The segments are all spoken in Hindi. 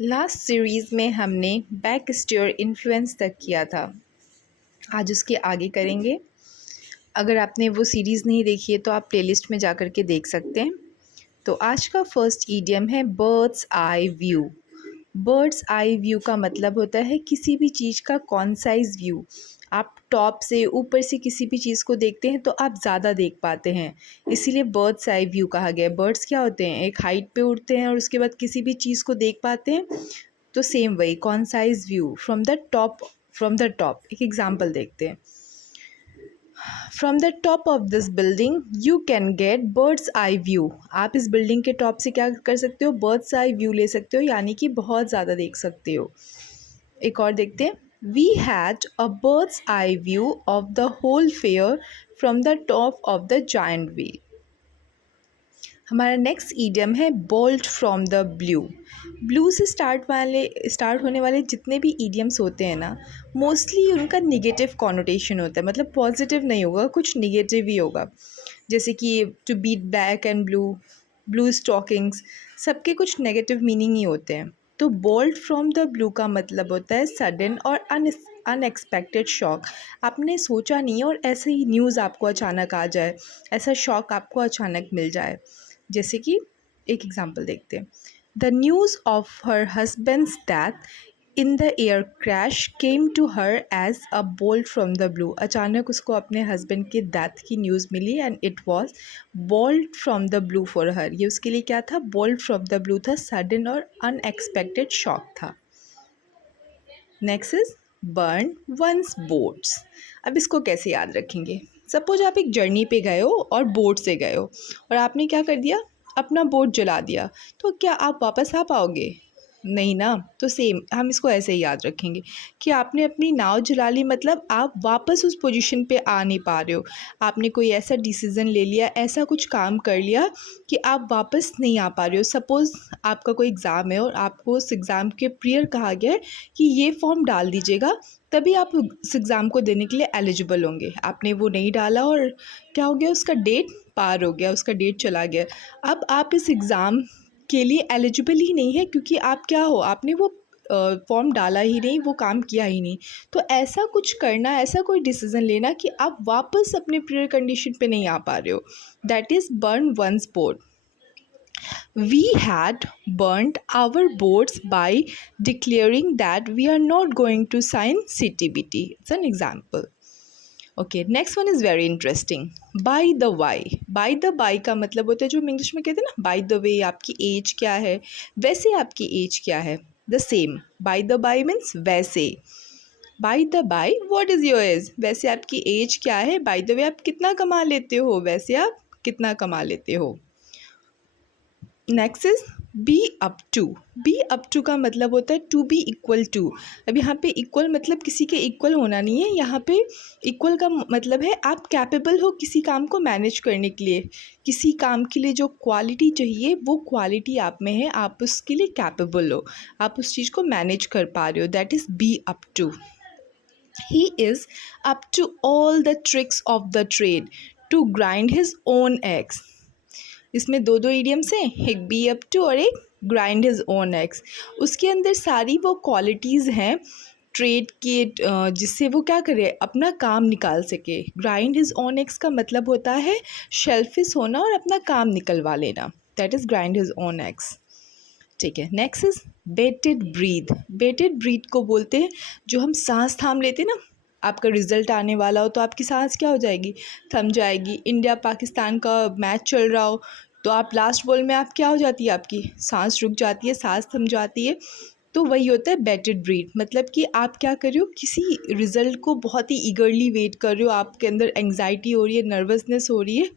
लास्ट सीरीज़ में हमने बैक स्टेयर इन्फ्लुएंस तक किया था। आज उसके आगे करेंगे। अगर आपने वो सीरीज़ नहीं देखी है तो आप प्लेलिस्ट में जा कर के देख सकते हैं। तो आज का फर्स्ट ईडियम है birds eye view. Birds eye view का मतलब होता है किसी भी चीज़ का कॉन्साइज व्यू। आप टॉप से ऊपर से किसी भी चीज़ को देखते हैं तो आप ज़्यादा देख पाते हैं, इसीलिए बर्ड्स आई व्यू कहा गया है। बर्ड्स क्या होते हैं, एक हाइट पे उड़ते हैं और उसके बाद किसी भी चीज़ को देख पाते हैं। तो सेम वही concise view from the top. एक एग्जांपल देखते हैं। From the top of this building you can get birds eye view. आप इस बिल्डिंग के टॉप से क्या कर सकते हो, बर्ड्स आई व्यू ले सकते हो, यानी कि बहुत ज़्यादा देख सकते हो। एक और देखते हैं। We had a bird's eye view of the whole fair from the top of the giant wheel. हमारा नेक्स्ट ईडियम है bolt from the blue. Blue से स्टार्ट होने वाले जितने भी ईडियम्स होते हैं ना, मोस्टली उनका निगेटिव कॉनोटेशन होता है, मतलब पॉजिटिव नहीं होगा, कुछ निगेटिव ही होगा। जैसे कि to beat black and blue, blue stockings, सबके कुछ नेगेटिव मीनिंग ही होते हैं। तो बोल्ट फ्रॉम द ब्लू का मतलब होता है सडन और अनएक्सपेक्टेड शॉक। आपने सोचा नहीं और ऐसे ही न्यूज़ आपको अचानक आ जाए, ऐसा शॉक आपको अचानक मिल जाए। जैसे कि एक एग्जांपल देखते हैं। The news of her husband's death in the air crash came to her as a bolt from the blue. अचानक उसको अपने हस्बैंड के डेथ की न्यूज़ मिली and it was bolt from the blue for her. ये उसके लिए क्या था, बोल्ट फ्रॉम द ब्लू था, सडन और अनएक्सपेक्टेड शॉक था। Next is burn one's boats. अब इसको कैसे याद रखेंगे। सपोज आप एक जर्नी पे गए हो और बोट से गए हो और आपने क्या कर दिया, अपना बोट जला दिया, तो क्या आप वापस आ पाओगे, नहीं ना। तो सेम हम इसको ऐसे ही याद रखेंगे कि आपने अपनी नाव जला ली, मतलब आप वापस उस पोजीशन पे आ नहीं पा रहे हो। आपने कोई ऐसा डिसीज़न ले लिया, ऐसा कुछ काम कर लिया कि आप वापस नहीं आ पा रहे हो। सपोज़ आपका कोई एग्ज़ाम है और आपको उस एग्ज़ाम के प्रियर कहा गया है कि ये फॉर्म डाल दीजिएगा, तभी आप उस एग्ज़ाम को देने के लिए एलिजिबल होंगे। आपने वो नहीं डाला और क्या हो गया, उसका डेट पार हो गया, उसका डेट चला गया। अब आप इस एग्ज़ाम के लिए एलिजिबल ही नहीं है, क्योंकि आप क्या हो, आपने वो फॉर्म डाला ही नहीं, वो काम किया ही नहीं। तो ऐसा कुछ करना, ऐसा कोई डिसीज़न लेना कि आप वापस अपने प्रियर कंडीशन पे नहीं आ पा रहे हो, that is burn one's boat. We had burnt our boats by declaring that we are not going to sign CTBT. It's an example. Okay, next one is very interesting. By the way. By the by का मतलब होता है, जो हम इंग्लिश में कहते हैं ना, बाय द वे आपकी एज क्या है, वैसे आपकी एज क्या है, the same. By the bye means वैसे। By the bye what is your age, वैसे आपकी एज क्या है। बाय द वे आप कितना कमा लेते हो, वैसे आप कितना कमा लेते हो। Next is be up to. Be up to का मतलब होता है टू बी इक्वल टू। अब यहाँ पे इक्वल मतलब किसी के इक्वल होना नहीं है, यहाँ पे इक्वल का मतलब है आप कैपेबल हो किसी काम को मैनेज करने के लिए। किसी काम के लिए जो क्वालिटी चाहिए वो क्वालिटी आप में है, आप उसके लिए कैपेबल हो, आप उस चीज़ को मैनेज कर पा रहे हो, that is be up to. He is up to all the tricks of the trade to grind his own axe. इसमें दो दो ईडियम्स हैं, एक बी अप टू और एक ग्राइंड हिज ओन एग्स। उसके अंदर सारी वो क्वालिटीज़ हैं ट्रेड के, जिससे वो क्या करे, अपना काम निकाल सके। ग्राइंड हिज ओन एग्स का मतलब होता है शेल्फिश होना और अपना काम निकलवा लेना, that is grind his own eggs. ठीक है, नेक्स्ट इज बेटेड ब्रीथ। बेटेड ब्रीथ को बोलते हैं जो हम सांस थाम लेते हैं ना, आपका रिजल्ट आने वाला हो तो आपकी सांस क्या हो जाएगी, थम जाएगी। इंडिया पाकिस्तान का मैच चल रहा हो तो आप लास्ट बॉल में आप क्या हो जाती है, आपकी सांस रुक जाती है, सांस थम जाती है। तो वही होता है बेटेड ब्रीथ, मतलब कि आप क्या कर रहे हो, किसी रिजल्ट को बहुत ही ईगरली वेट कर रहे हो, आपके अंदर एंग्जाइटी हो रही है, नर्वसनेस हो रही है,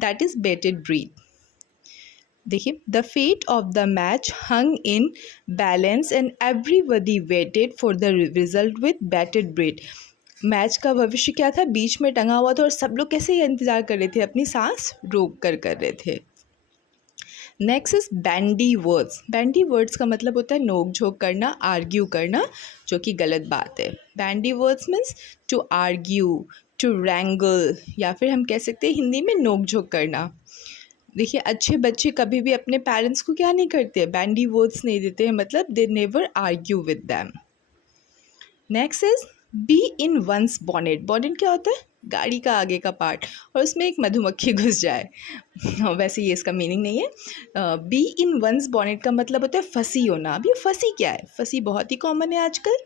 दैट इज़ बेटेड ब्रीथ। देखिए, the fate of the match hung in balance and everybody waited for the result with bated breath. Match का भविष्य क्या था, बीच में टंगा हुआ था और सब लोग कैसे इंतजार कर रहे थे, अपनी सांस रोक कर रहे थे। Next is bandy words. Bandy words का मतलब होता है नोक झोंक करना, आर्ग्यू करना, जो कि गलत बात है। Bandy words means to argue, to wrangle, या फिर हम कह सकते हैं हिंदी में नोक झोंक करना। देखिए, अच्छे बच्चे कभी भी अपने पेरेंट्स को क्या नहीं करते, बैंडी वर्ड्स नहीं देते हैं, मतलब they never argue with them. Next is bee in one's bonnet. Bonnet क्या होता है? गाड़ी का आगे का पार्ट, और उसमें एक मधुमक्खी घुस जाए। वैसे ये इसका मीनिंग नहीं है। बी इन वंस बॉनेट का मतलब होता है फंसी होना। अब ये फंसी क्या है? फंसी बहुत ही कॉमन है आजकल।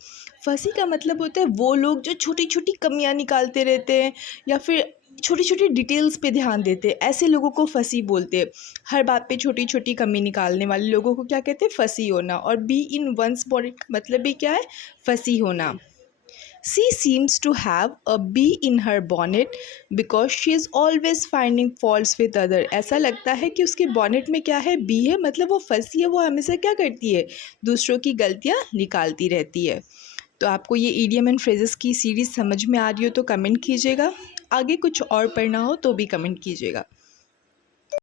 फंसी का मतलब होता है वो लोग जो छोटी छोटी कमियां निकालते रहते हैं या फिर छोटी छोटी डिटेल्स पे ध्यान देते हैं, ऐसे लोगों को फंसी बोलते हैं। हर बात पे छोटी छोटी कमी निकालने वाले लोगों को क्या कहते हैं? फंसी होना। और बी इन वंस बॉनेट का मतलब भी क्या है? फंसी होना। She seems to have a bee in her bonnet because she is always finding faults with other. ऐसा लगता है कि उसके बॉनेट में क्या है? बी है, मतलब वो फंसी है, वो हमेशा क्या करती है? दूसरों की गलतियाँ निकालती रहती है। तो आपको ये इडियम एंड फ्रेजेस की सीरीज़ समझ में आ रही हो तो कमेंट कीजिएगा। आगे कुछ और पढ़ना हो तो भी कमेंट कीजिएगा।